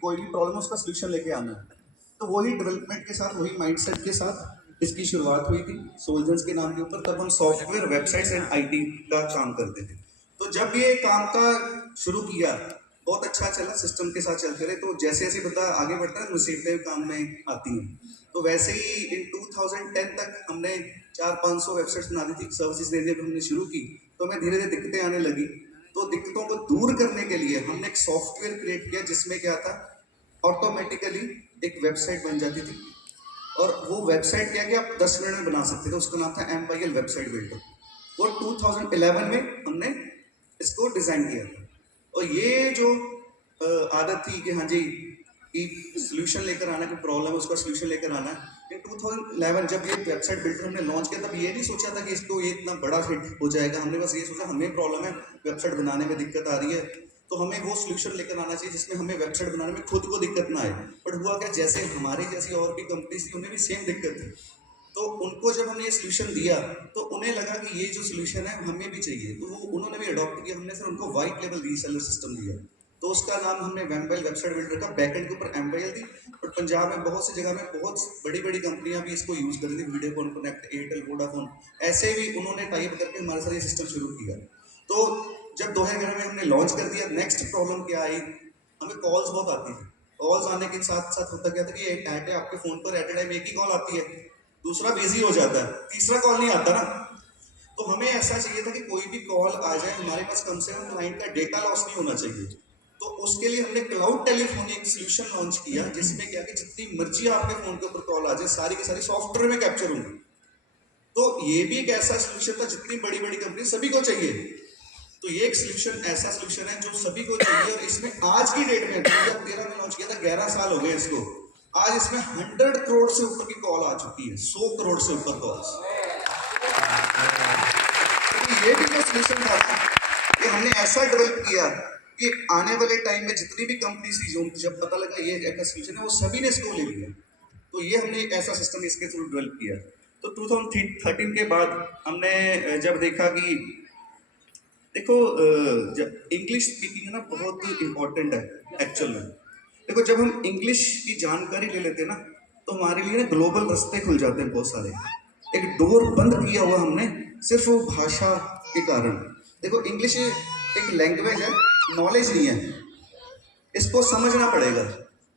कोई भी प्रॉब्लम है उसका सोल्यूशन लेके आना है। तो वही डेवलपमेंट के साथ, वही माइंडसेट के साथ इसकी शुरुआत हुई थी सोल्जर्स के नाम के ऊपर। तब हम सॉफ्टवेयर, वेबसाइट्स एंड आईटी का काम करते थे। तो जब ये काम का शुरू किया, बहुत अच्छा चला, सिस्टम के साथ चलते रहे। तो जैसे जैसे बंदा आगे बढ़ता है, मुसीबतें काम में आती हैं। तो वैसे ही इन 2010 तक हमने 400-500 वेबसाइट्स बना दी थी। सर्विसेज देने पर हमने शुरू की, तो हमें धीरे धीरे दिक्कतें आने लगी। तो दिक्कतों को दूर करने के लिए हमने एक सॉफ्टवेयर क्रिएट किया, जिसमें क्या था, ऑटोमेटिकली एक वेबसाइट बन जाती थी। और वो वेबसाइट क्या कि आप 10 मिनट में बना सकते थे। उसका नाम था MYL वेबसाइट बिल्डर। वो 2011 में हमने इसको डिजाइन किया था। और ये जो आदत थी कि हाँ जी, कि सोल्यूशन लेकर आना, कि प्रॉब्लम है उसका सोल्यूशन लेकर आना है। इन 2011 जब ये वेबसाइट बिल्डर हमने लॉन्च किया, तब ये नहीं सोचा था कि इसको ये इतना बड़ा हिट हो जाएगा। हमने बस ये सोचा, हमें प्रॉब्लम है, वेबसाइट बनाने में दिक्कत आ रही है, तो हमें वो सोल्यूशन लेकर आना चाहिए जिसमें हमें वेबसाइट बनाने में खुद को दिक्कत ना आए। बट हुआ क्या, जैसे हमारी जैसी और भी कंपनीज थी, उन्हें भी सेम दिक्कत थी। तो उनको जब हमने ये सोल्यूशन दिया, तो उन्हें लगा कि ये जो सोल्यूशन है हमें भी चाहिए, तो वो उन्होंने भी अडॉप्ट किया। हमने फिर उनको वाइट लेवल रीसेलर सिस्टम दिया। तो उसका नाम हमने वेम्बाइल वेबसाइट बिल्डर का बैकएंड के ऊपर MYL दी। और पंजाब में बहुत सी जगह में बहुत बड़ी बड़ी कंपनियां भी इसको यूज कर रही थी, वीडियोकॉन, कनेक्ट, एयरटेल, वोडाफोन, ऐसे भी उन्होंने टाइप करके हमारे साथ ये सिस्टम शुरू किया। तो जब 2011 में हमने लॉन्च कर दिया, नेक्स्ट प्रॉब्लम क्या आई, हमें कॉल्स बहुत आती थी। कॉल्स आने के साथ साथ होता क्या था कि आपके फोन पर एट ए टाइम एक ही कॉल आती है, दूसरा बिजी हो जाता है, तीसरा कॉल नहीं आता ना। तो हमें ऐसा चाहिए था कि कोई भी कॉल आ जाए हमारे पास, कम से कम क्लाइंट का डेटा लॉस नहीं होना चाहिए। तो उसके लिए हमने क्लाउड टेलीफोनी एक सोल्यूशन लॉन्च किया, जिसमें क्या कि जितनी मर्जी आपके फोन के ऊपर कॉल आ जाए, सारी की सारी सॉफ्टवेयर में कैप्चर होंगी। तो ये भी एक ऐसा सोल्यूशन था जितनी बड़ी बड़ी कंपनी सभी को चाहिए। तो ये एक सोल्यूशन, ऐसा सोल्यूशन है जो सभी को चाहिए। और इसमें आज की डेट में 2013 में लॉन्च किया था, 11 साल हो गए इसको। आज इसमें 100 करोड़ से ऊपर की कॉल आ चुकी है, 100 करोड़ से ऊपर कॉल्स। तो ये भी जो सोल्यूशन था ना, ये हमने ऐसा डेवलप किया कि आने वाले टाइम में जितनी भी कंपनी थी, जो जब पता लगा ये एक सोल्यूशन है, वो सभी ने इसको ले लिया। तो ये हमने एक ऐसा सिस्टम इसके थ्रू डेवलप किया। तो 2013 के बाद हमने जब देखा कि देखो, जब इंग्लिश स्पीकिंग है ना, बहुत इंपॉर्टेंट है एक्चुअल में। देखो, जब हम इंग्लिश की जानकारी ले लेते हैं ना, तो हमारे लिए ना ग्लोबल रास्ते खुल जाते हैं बहुत सारे। एक डोर बंद किया हुआ हमने सिर्फ वो भाषा के कारण। देखो, इंग्लिश एक लैंग्वेज है, नॉलेज नहीं है, इसको समझना पड़ेगा।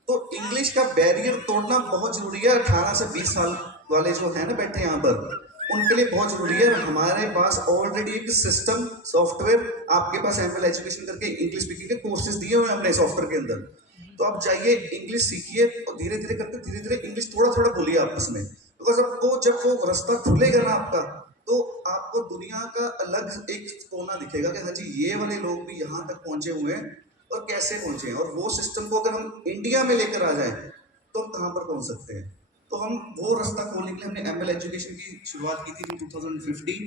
तो इंग्लिश का बैरियर तोड़ना बहुत जरूरी है। 18 से 20 साल वाले जो है ना बैठे यहाँ पर, उनके लिए बहुत जरूरी है। हमारे पास ऑलरेडी एक सिस्टम, सॉफ्टवेयर, आपके पास ML एजुकेशन करके इंग्लिश स्पीकिंग के कोर्सेज दिए हुए हैं हमने सॉफ्टवेयर के अंदर। तो आप जाइए, इंग्लिश सीखिए, और धीरे धीरे करके धीरे धीरे इंग्लिश थोड़ा थोड़ा बोलिए आपस में। बिकॉज आपको जब वो रास्ता खुलेगा ना आपका, तो आपको दुनिया का अलग एक कोना दिखेगा कि हाँ जी, ये वाले लोग भी यहाँ तक पहुंचे हुए हैं, और कैसे पहुंचे हैं। और वो सिस्टम को अगर हम इंडिया में लेकर आ जाएं, तो हम कहाँ पर पहुंच सकते हैं। तो हम वो रास्ता खोलने के लिए हमने ML एजुकेशन की शुरुआत की थी इन 2015।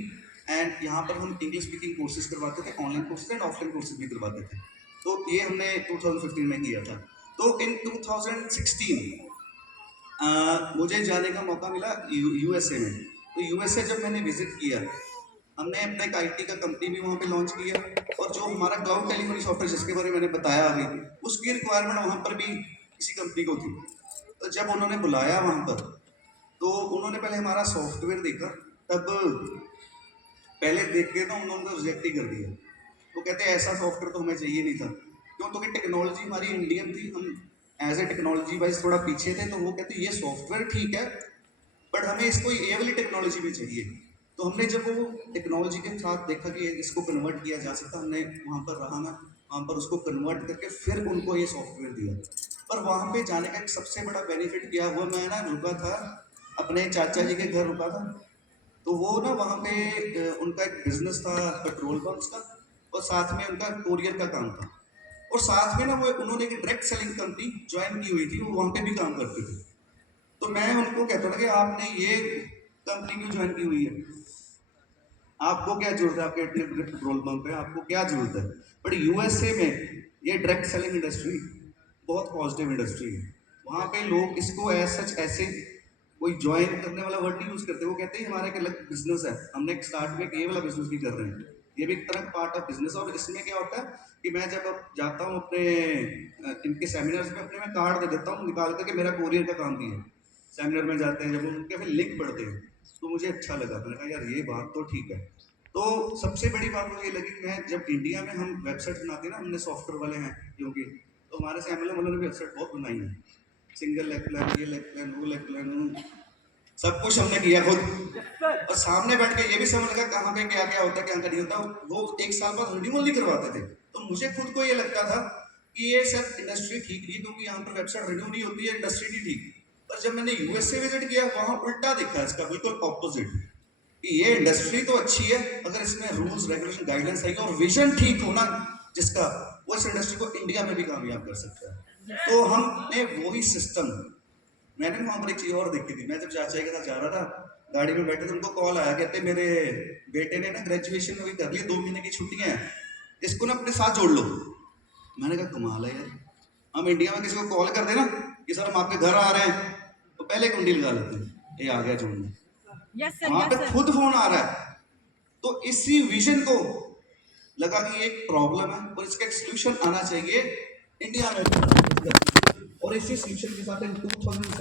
एंड यहाँ पर हम इंग्लिश स्पीकिंग कोर्सेज करवाते थे, online courses and offline courses भी करवाते थे। तो ये हमने 2015 में किया था। तो इन 2016 मुझे जाने का मौका मिला USA में। तो USA जब मैंने विजिट किया, हमने अपना एक IT का कंपनी भी वहाँ पे लॉन्च किया। और जो हमारा क्लाउड टेलीफोनी सॉफ्टवेयर जिसके बारे में मैंने बताया अभी, उसकी रिक्वायरमेंट वहाँ पर भी किसी कंपनी को थी। तो जब उन्होंने बुलाया वहाँ पर, तो उन्होंने पहले हमारा सॉफ्टवेयर देखा। तब पहले देख के तो उन्होंने रिजेक्ट ही कर दिया। वो कहते ऐसा सॉफ्टवेयर तो हमें चाहिए नहीं था। क्यों? तो कि टेक्नोलॉजी हमारी इंडियन थी, हम एज ए टेक्नोलॉजी वाइज थोड़ा पीछे थे। तो वो कहते ये सॉफ्टवेयर ठीक है, बट हमें इसको ये वाली टेक्नोलॉजी भी चाहिए। तो हमने जब वो टेक्नोलॉजी के साथ देखा कि इसको कन्वर्ट किया जा सकता, हमने वहाँ पर रहा, मैं वहाँ पर उसको कन्वर्ट करके फिर उनको ये सॉफ्टवेयर दिया। पर वहाँ पे जाने का एक सबसे बड़ा बेनिफिट क्या हुआ, मैं ना रुका था, अपने चाचा जी के घर रुका था। तो वो ना वहाँ पे उनका एक बिजनेस था पेट्रोल पंप्स का, और साथ में उनका कोरियर का काम था। और साथ में ना वो उन्होंने एक डायरेक्ट सेलिंग कंपनी ज्वाइन की हुई थी, वो वहाँ पे भी काम करते थे। तो मैं उनको कहता था कि आपने ये कंपनी क्यों ज्वाइन की हुई है, आपको क्या जरूरत है, आपके इतने बड़े पेट्रोल पंप है, आपको क्या जरूरत है। बट USA में ये डायरेक्ट सेलिंग इंडस्ट्री बहुत पॉजिटिव इंडस्ट्री है। वहाँ पे लोग इसको सच ऐसे कोई ज्वाइन करने वाला वर्ड नहीं यूज करते। वो कहते हैं हमारा एक अलग बिजनेस है, हमने एक स्टार्ट में ये वाला बिजनेस भी कर रहे हैं। ये भी एक तरह का पार्ट ऑफ बिजनेस। और इसमें क्या होता है कि मैं जब अब जाता हूँ अपने इनके सेमिनार्स में, अपने मैं कार्ड दे देता हूँ निकाल करके, मेरा कोरियर का काम भी है। सेमिनार में जाते हैं जब उनके फिर लिंक पढ़ते हैं तो मुझे अच्छा लगा, मैंने कहा यार ये बात तो ठीक है। तो सबसे बड़ी बात मुझे ये लगी, मैं जब इंडिया में हम वेबसाइट बनाते हैं ना, हमने सॉफ्टवेयर वाले हैं क्योंकि, तो हमारे से एमएलएम वालों ने भी वेबसाइट बहुत बनाई है, सिंगल लेग प्लान, ये लेग प्लान, वो लेग प्लान, सब कुछ हमने किया खुद। और सामने बैठ के ये भी समझ लगा कहाँ पे क्या क्या होता है क्या क्या नहीं होता। वो एक साल बाद रिन्यूअल नहीं करवाते थे, तो मुझे खुद को ये लगता था कि ये शायद इंडस्ट्री ठीक नहीं है, क्योंकि यहाँ पर वेबसाइट रिन्यू नहीं होती है, इंडस्ट्री नहीं ठीक। पर जब मैंने यूएसए विजिट किया, वहाँ उल्टा दिखा इसका, बिल्कुल ऑपोजिट, कि ये इंडस्ट्री तो अच्छी है, अगर इसमें रूल्स रेगुलेशन गाइडेंस आएगी और विजन ठीक होना जिसका, वो इस इंडस्ट्री को इंडिया में भी कामयाब कर सकता है। तो हमने वही सिस्टम, मैंने वहां पर एक चीज और देखी थी। मैं जब चाचा के साथ जा रहा था, गाड़ी में बैठे थे, उनको कॉल आया, कहते मेरे बेटे ने ना ग्रेजुएशन अभी कर ली, 2 महीने की छुट्टियां हैं, इसको ना अपने साथ जोड़ लो। मैंने कहा कमाल है यार, हम इंडिया में किसी को कॉल कर देना कि सर हम आपके घर आ रहे हैं, तो पहले कुंडी लगा लेते हैं, ये आ गया जोड़ने। वहां पे खुद फोन आ रहा है। तो इसी विजन को लगा कि ये एक प्रॉब्लम है और इसका एक सोल्यूशन आना चाहिए इंडिया में, और इसी सोल्यूशन के साथ इन 2007